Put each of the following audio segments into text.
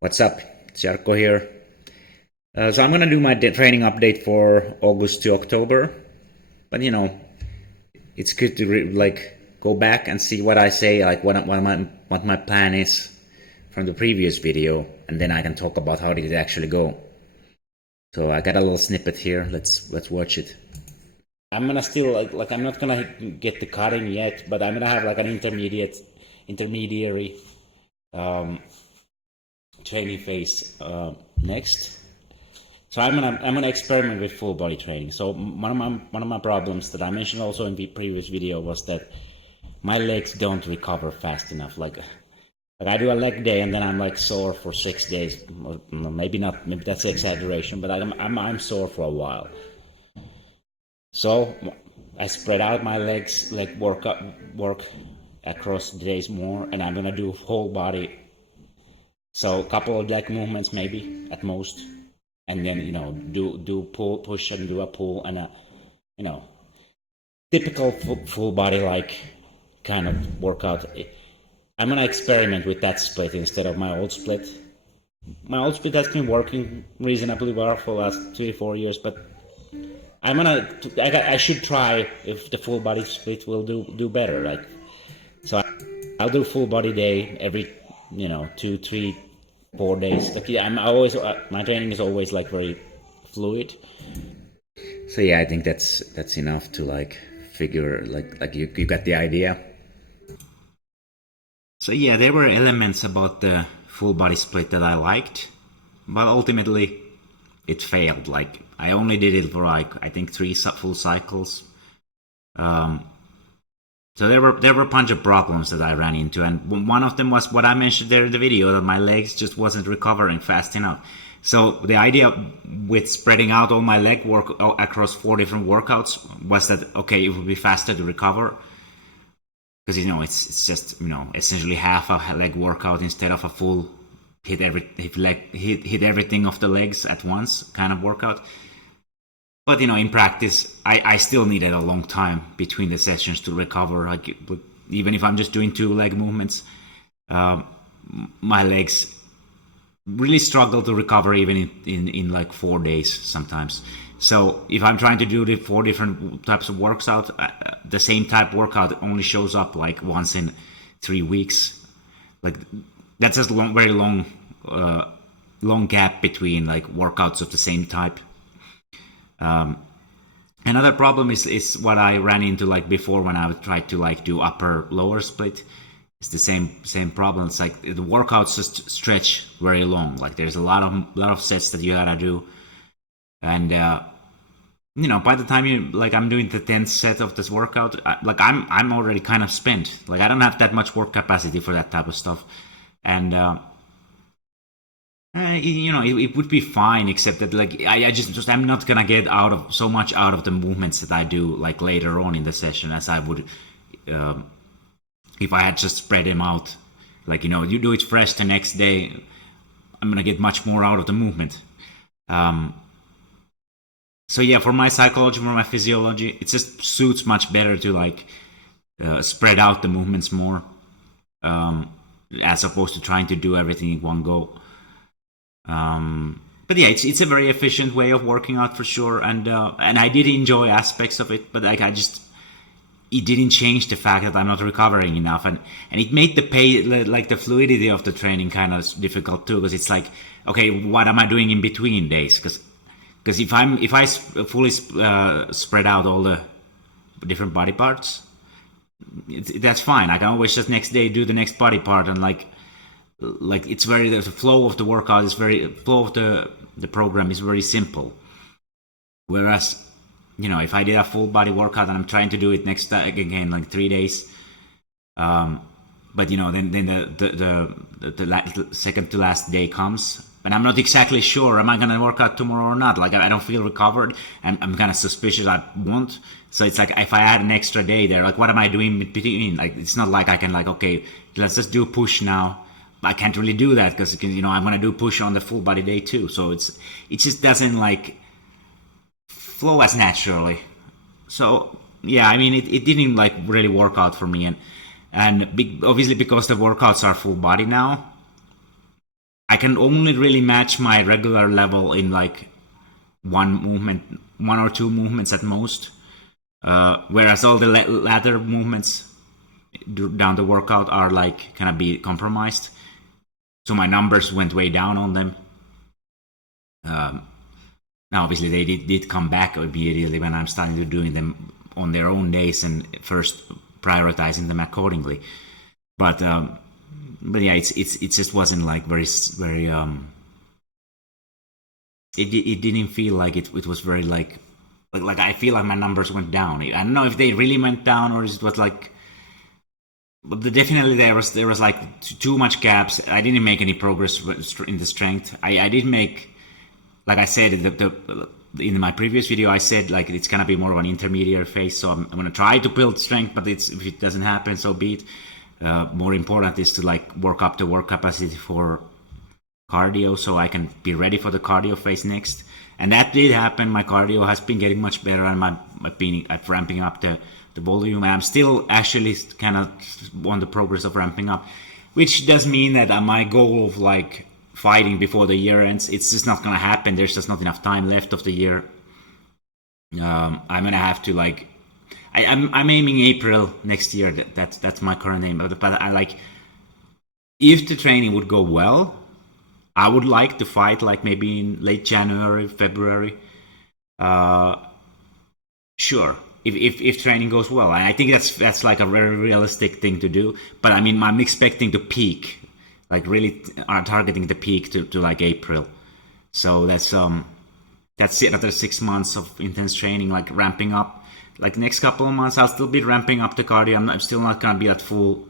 What's up? It's Jarkko here. So I'm gonna do my training update for August to October, but it's good to go back and see what I say, like what my plan is from the previous video, and then I can talk about how did it actually go. So I got a little snippet here. Let's watch it. I'm gonna still I'm not gonna get the cutting yet, but I'm gonna have like an intermediary training phase next. So I'm gonna experiment with full body training. So one of my problems that I mentioned also in the previous video was that my legs don't recover fast enough. Like I do a leg day and then I'm like sore for 6 days. Or maybe not. Maybe that's an exaggeration, but I'm sore for a while. So I spread out my legs, work across the days more, and I'm gonna do whole body. So a couple of leg movements maybe at most, and then do pull, push, and do a pull and a typical full body kind of workout. I'm gonna experiment with that split instead of my old split. My old split has been working reasonably well for the last 3-4 years, but I should try if the full body split will do better. So I'll do full body day every 2, 3, 4 days. I'm always my training is always very fluid. So yeah, I think that's enough to figure you got the idea. So yeah, there were elements about the full body split that I liked, but ultimately it failed. I only did it for I think 3 full cycles. So there were a bunch of problems that I ran into, and one of them was what I mentioned there in the video, that my legs just wasn't recovering fast enough. So the idea with spreading out all my leg work across 4 different workouts was that okay, it would be faster to recover, because it's just essentially half a leg workout instead of a full hit everything of the legs at once kind of workout. But in practice, I still needed a long time between the sessions to recover. Even if I'm just doing 2 leg movements, my legs really struggle to recover even in 4 days sometimes. So if I'm trying to do the 4 different types of workouts, the same type workout only shows up once in 3 weeks. That's just very long gap between workouts of the same type. Another problem is what I ran into before when I would try to do upper lower split. It's the same problem. It's the workouts just stretch very long. There's a lot of sets that you gotta do, and by the time I'm doing the 10th set of this workout, I'm already kind of spent. I don't have that much work capacity for that type of stuff, and it would be fine, except that I'm not gonna get so much out of the movements that I do later on in the session as I would if I had just spread them out. You do it fresh the next day, I'm gonna get much more out of the movement. So yeah, for my psychology, for my physiology, it just suits much better to spread out the movements more, as opposed to trying to do everything in one go. But yeah, it's a very efficient way of working out for sure, and I did enjoy aspects of it, but it didn't change the fact that I'm not recovering enough, and it made the fluidity of the training kind of difficult too, because it's okay, what am I doing in between days? Because if I fully spread out all the different body parts, that's fine. I can always just next day do the next body part, and it's the flow of the workout is flow of the program is very simple. Whereas, if I did a full body workout and I'm trying to do it next again 3 days, but then the second to last day comes, and I'm not exactly sure, am I gonna work out tomorrow or not? I don't feel recovered, and I'm kind of suspicious I won't. So it's if I add an extra day there, what am I doing in between? It's not I can okay, let's just do push now. I can't really do that because I'm gonna do push on the full body day too. So it just doesn't flow as naturally. So yeah, it didn't really work out for me, and obviously because the workouts are full body now, I can only really match my regular level in like one or two movements at most. Whereas all the latter movements down the workout are like kind of be compromised. So my numbers went way down on them. Now obviously they did come back immediately when I'm starting to doing them on their own days and first prioritizing them accordingly. But yeah, it just wasn't like very it didn't feel like it was very like I feel like my numbers went down. I don't know if they really went down or it was like, but definitely there was like too much gaps. I didn't make any progress in the strength. I did make, like I said in my previous video, I said like it's gonna be more of an intermediate phase. So I'm gonna try to build strength, but if it doesn't happen, so be it. More important is to like work up the work capacity for cardio, so I can be ready for the cardio phase next. And that did happen. My cardio has been getting much better, and I've been ramping up the volume. And I'm still actually kind of on the progress of ramping up, which does mean that my goal of like fighting before the year ends, it's just not gonna happen. There's just not enough time left of the year. I'm gonna have to like, I'm aiming April next year. That's my current aim. But I like, if the training would go well, I would like to fight like maybe in late January, February. Sure, if training goes well. I think that's like a very realistic thing to do. But I mean, I'm expecting to peak, like really targeting the peak to like April. So that's it. Another 6 months of intense training, like ramping up. Like next couple of months, I'll still be ramping up the cardio. I'm still not gonna be at full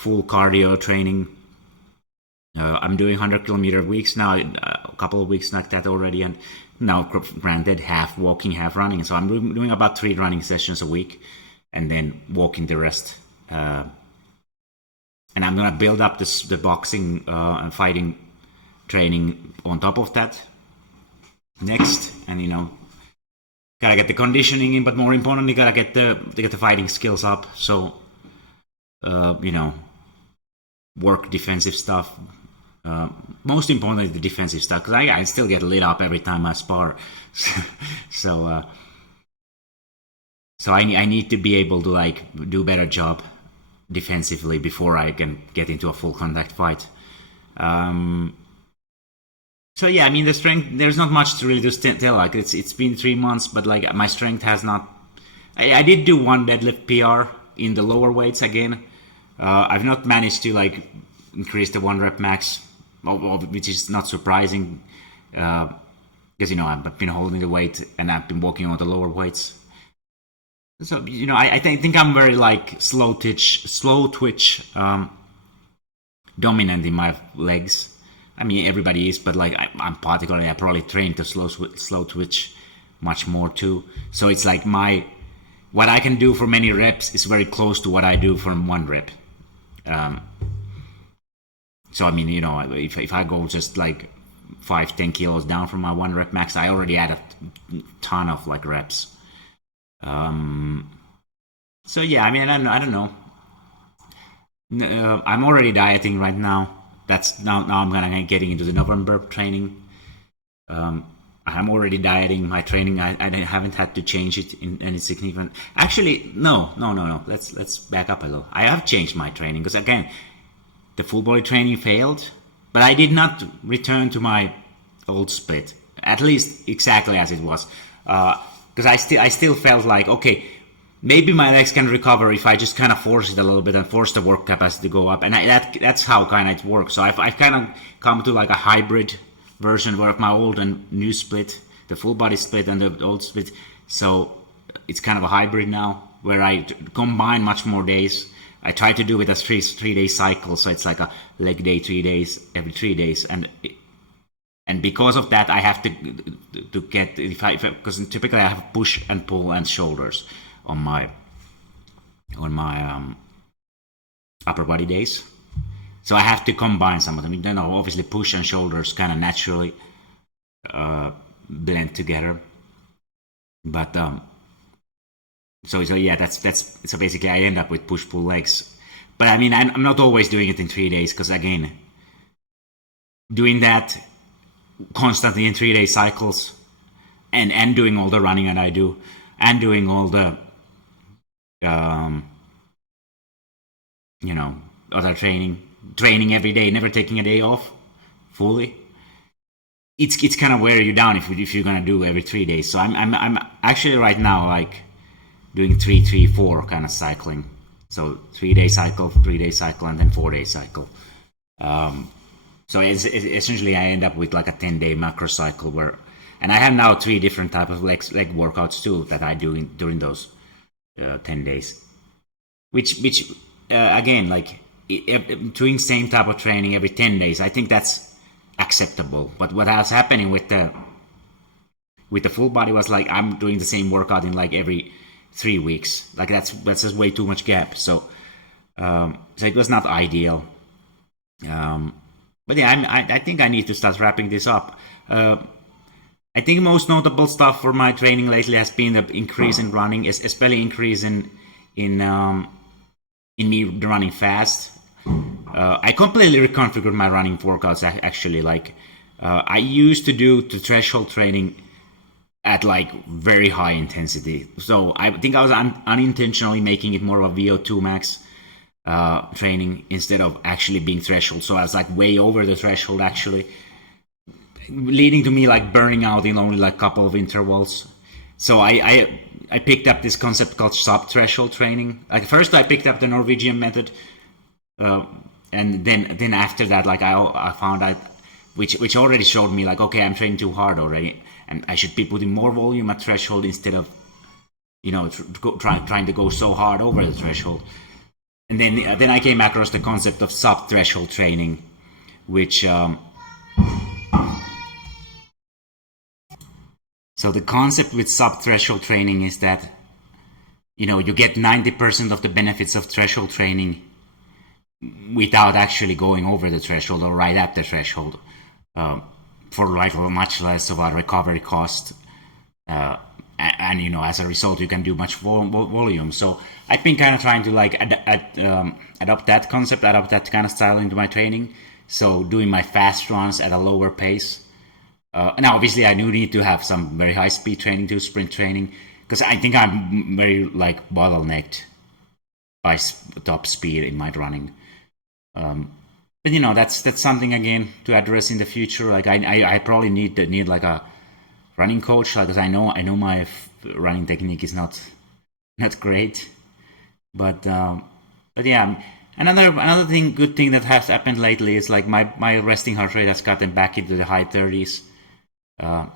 cardio training. I'm doing 100-kilometer weeks now, a couple of weeks like that already, and now granted half walking, half running. So I'm doing about 3 running sessions a week, and then walking the rest. And I'm gonna build up the boxing and fighting training on top of that next, and gotta get the conditioning in, but more importantly, gotta get the fighting skills up. So work defensive stuff. Most importantly, the defensive stuff, because I still get lit up every time I spar. so I need to be able to like do a better job defensively before I can get into a full contact fight. So yeah, I mean the strength. There's not much to really tell. Like it's been 3 months, but like my strength has not. I did do one deadlift PR in the lower weights again. I've not managed to like increase the 1 rep max, which is not surprising, because I've been holding the weight and I've been working on the lower weights. So I think I'm very like slow twitch dominant in my legs. I mean everybody is, but like I'm particularly, I probably trained to slow twitch much more too. So it's like what I can do for many reps is very close to what I do from 1 rep. So I mean, if I go just like 5-10 kilos down from my 1 rep max, I already add a ton of like reps. So yeah, I mean, I don't know. I'm already dieting right now. That's now I'm gonna getting into the November training. I'm already dieting. My training, I haven't had to change it in any significant. Actually, no. Let's back up a little. I have changed my training because again, the full body training failed, but I did not return to my old split, at least exactly as it was, because I still felt like, okay, maybe my legs can recover if I just kind of force it a little bit and force the work capacity to go up, and that's how kind of it works. So I've kind of come to like a hybrid version of my old and new split, the full body split and the old split. So it's kind of a hybrid now where I combine much more days. I try to do it as three-day cycle, so it's like a leg day 3 days every 3 days, and because of that I have to get, because typically I have push and pull and shoulders on my upper body days. So I have to combine some of them. Obviously push and shoulders kind of naturally blend together. But so yeah, that's so basically I end up with push-pull legs. But I mean, I'm not always doing it in 3 days because again, doing that constantly in 3-day cycles, and doing all the running that I do, and doing all the other training every day, never taking a day off fully. It's kind of wear you down if you're gonna do every 3 days. So I'm actually right now like doing 3-3-4 kind of cycling. So 3-day cycle, 3-day cycle, and then 4-day cycle. So it's essentially I end up with like a 10-day macro cycle and I have now 3 different types of leg workouts too that I do during those 10 days. Which again, like doing same type of training every 10 days, I think that's acceptable. But what was happening with the full body was like I'm doing the same workout in like every 3 weeks. Like that's just way too much gap. So it was not ideal. But yeah, I think I need to start wrapping this up. I think most notable stuff for my training lately has been the increase in running, especially increase in me running fast. I completely reconfigured my running workouts actually. Like I used to do the threshold training at like very high intensity. So I think I was unintentionally making it more of a VO2 max training instead of actually being threshold. So I was like way over the threshold actually, leading to me like burning out in only like a couple of intervals. So I picked up this concept called sub-threshold training. Like first I picked up the Norwegian method, and then after that, like I found out which already showed me like, okay, I'm training too hard already, and I should be putting more volume at threshold instead of trying to go so hard over the threshold. And then I came across the concept of sub-threshold training, which so the concept with sub-threshold training is that you get 90% of the benefits of threshold training without actually going over the threshold or right at the threshold, for like much less of a recovery cost, and as a result you can do much volume. So I've been kind of trying to like adopt that concept, adopt that kind of style into my training. So doing my fast runs at a lower pace. Now obviously I do need to have some very high speed training too, sprint training, because I think I'm very like bottlenecked by top speed in my running. But that's something again to address in the future. Like I probably need like a running coach, because I know my running technique is not great. But yeah, another good thing that has happened lately is like my resting heart rate has gotten back into the high 30s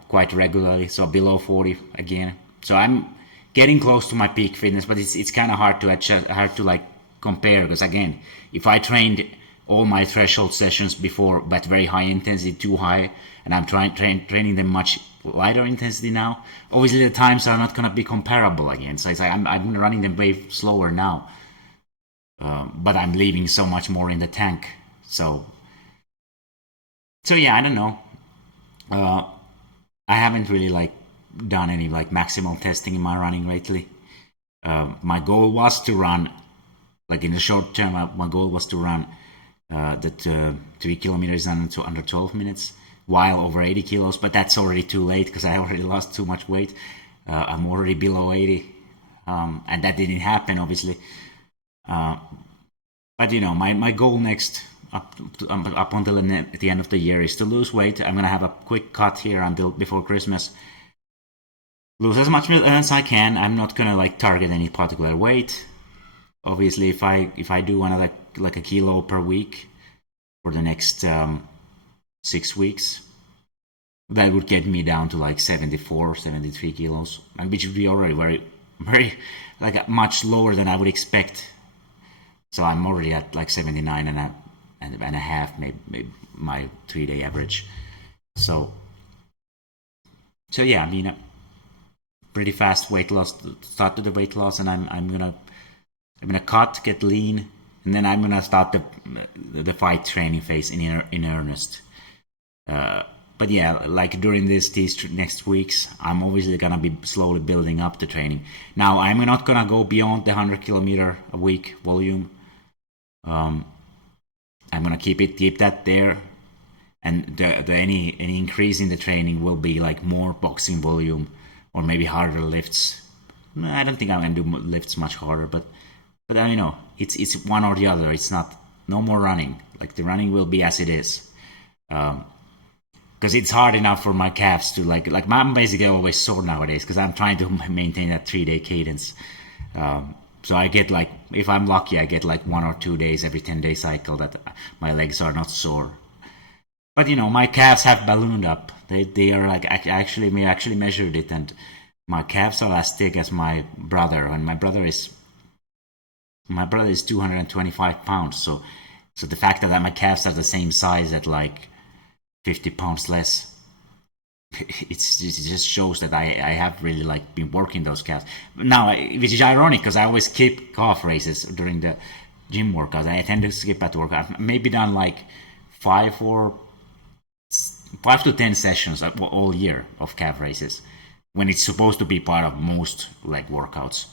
quite regularly, so below 40 again. So I'm getting close to my peak fitness, but it's kind of hard to like compare, because again, if I trained all my threshold sessions before but very high intensity too high, and I'm training them much lighter intensity now, obviously the times are not going to be comparable again. So it's like I'm running them way slower now, but I'm leaving so much more in the tank. So yeah, I don't know. I haven't really like done any like maximal testing in my running lately. My goal was to run, like in the short term, my goal was to run that 3 kilometers under 12 minutes while over 80 kilos, but that's already too late because I already lost too much weight. I'm already below 80, and that didn't happen obviously. But my goal next up until the end of the year is to lose weight. I'm gonna have a quick cut here until before Christmas. Lose as much as I can. I'm not gonna like target any particular weight. Obviously, if I do another like a kilo per week for the next 6 weeks, that would get me down to like 74 or 73 kilos, and which would be already very, very like much lower than I would expect. So I'm already at like 79 and a half, maybe my 3-day average. So yeah, I mean, pretty fast weight loss, start to the weight loss, and I'm gonna cut, get lean, and then I'm gonna start the fight training phase in earnest. But yeah, like during these next weeks, I'm obviously gonna be slowly building up the training. Now I'm not gonna go beyond the 100 kilometer a week volume. I'm gonna keep that there, and any increase in the training will be like more boxing volume or maybe harder lifts. I don't think I'm gonna do lifts much harder, but I know it's one or the other. It's not no more running. Like the running will be as it is, because it's hard enough for my calves to like I'm basically always sore nowadays because I'm trying to maintain that 3-day cadence. So I get like, if I'm lucky, I get like 1 or 2 days every 10-day cycle that my legs are not sore. But you know, my calves have ballooned up. They are like, we actually measured it, and my calves are as thick as my brother, and my brother is 225 pounds. So the fact that my calves are the same size at like 50 pounds less, it just shows that I have really like been working those calves. Now, which is ironic because I always skip calf races during the gym workouts. I tend to skip at work. I've maybe done like 5 to 10 sessions all year of calf races, when it's supposed to be part of most leg workouts.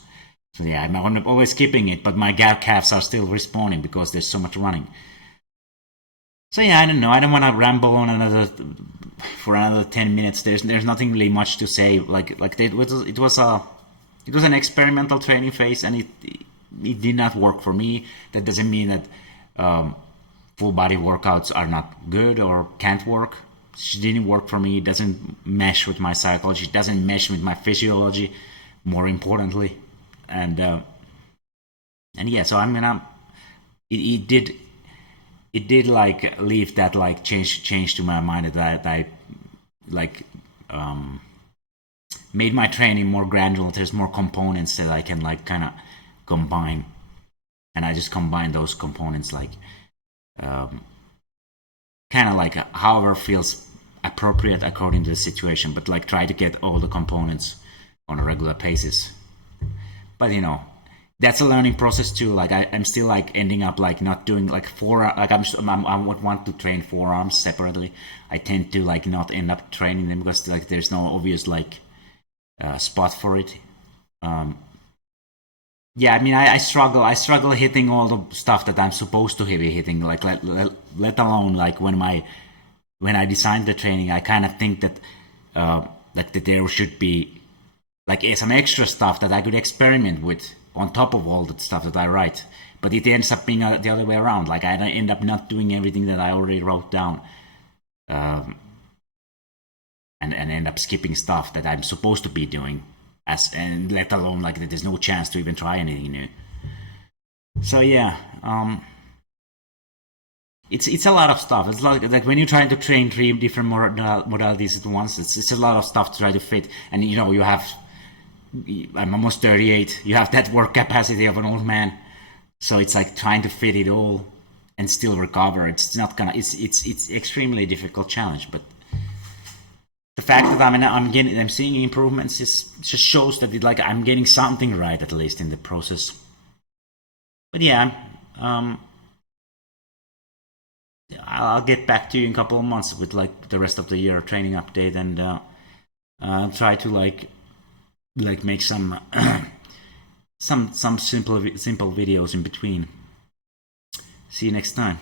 So yeah, I'm always skipping it, but my calves are still responding because there's so much running. So yeah, I don't know. I don't want to ramble on for another 10 minutes. There's nothing really much to say. It was an experimental training phase, and it did not work for me. That doesn't mean that full body workouts are not good or can't work. It didn't work for me. It doesn't mesh with my psychology. It doesn't mesh with my physiology, more importantly. And yeah, so I'm gonna. It did like leave that like change to my mind that I like made my training more granular. There's more components that I can like kind of combine, and I just combine those components like kind of like however feels appropriate according to the situation, but like try to get all the components on a regular basis. But you know, that's a learning process too. Like I'm still like ending up like not doing like I would want to train forearms separately. I tend to like not end up training them because like there's no obvious like spot for it. Yeah, I mean I struggle hitting all the stuff that I'm supposed to be hitting. Like let alone like when I designed the training, I kind of think that like that there should be like some extra stuff that I could experiment with on top of all the stuff that I write. But it ends up being the other way around. Like I end up not doing everything that I already wrote down, and end up skipping stuff that I'm supposed to be doing, and let alone like that there's no chance to even try anything new. So yeah, it's a lot of stuff. It's like when you're trying to train 3 different modalities at once, it's a lot of stuff to try to fit. And you know, I'm almost 38. You have that work capacity of an old man, so it's like trying to fit it all and still recover. It's not gonna. It's extremely difficult challenge. But the fact that I'm seeing improvements just shows that I'm getting something right, at least in the process. But yeah, I'll get back to you in a couple of months with like the rest of the year training update, and I'll try to like make some some simple videos in between. See you next time.